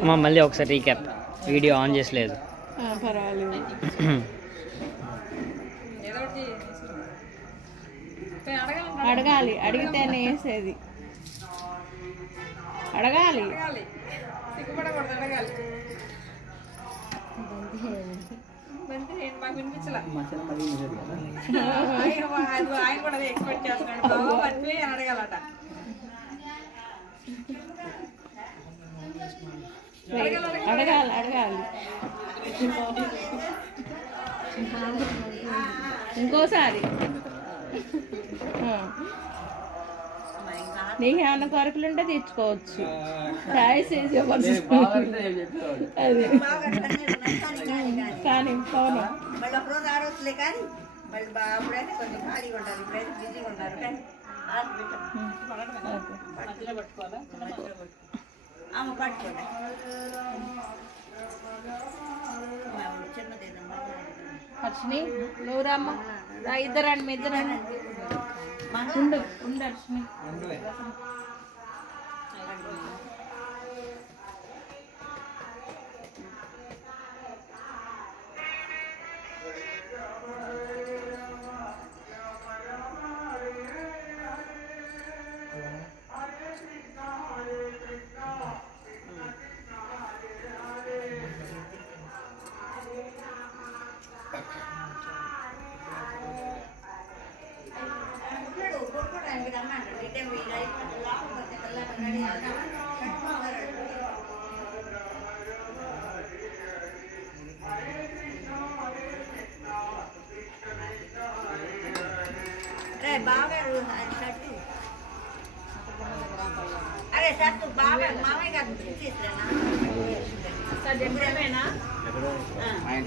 అమ్మ మళ్ళీ ఒకసారి రీక్యాప్, వీడియో ఆన్ చేసలేదు. పర్వాలేదు. అడగాలి, అడిగితేనే వేసేది. అడగాలి. అడగాలి అడగాలి ఇంకోసారి. నీకు ఏమన్నా కొరకులుంటే తెచ్చుకోవచ్చు. చాయిస్ అది కానీ పోను. హర్షిని నువ్వు రమ్మ, ఇద్దరండి మీ ఇద్దరండి. ఉండు ఉండు హర్షిని. अरे सर तू बाबा मामा का चीज लेना सर जब में ना हां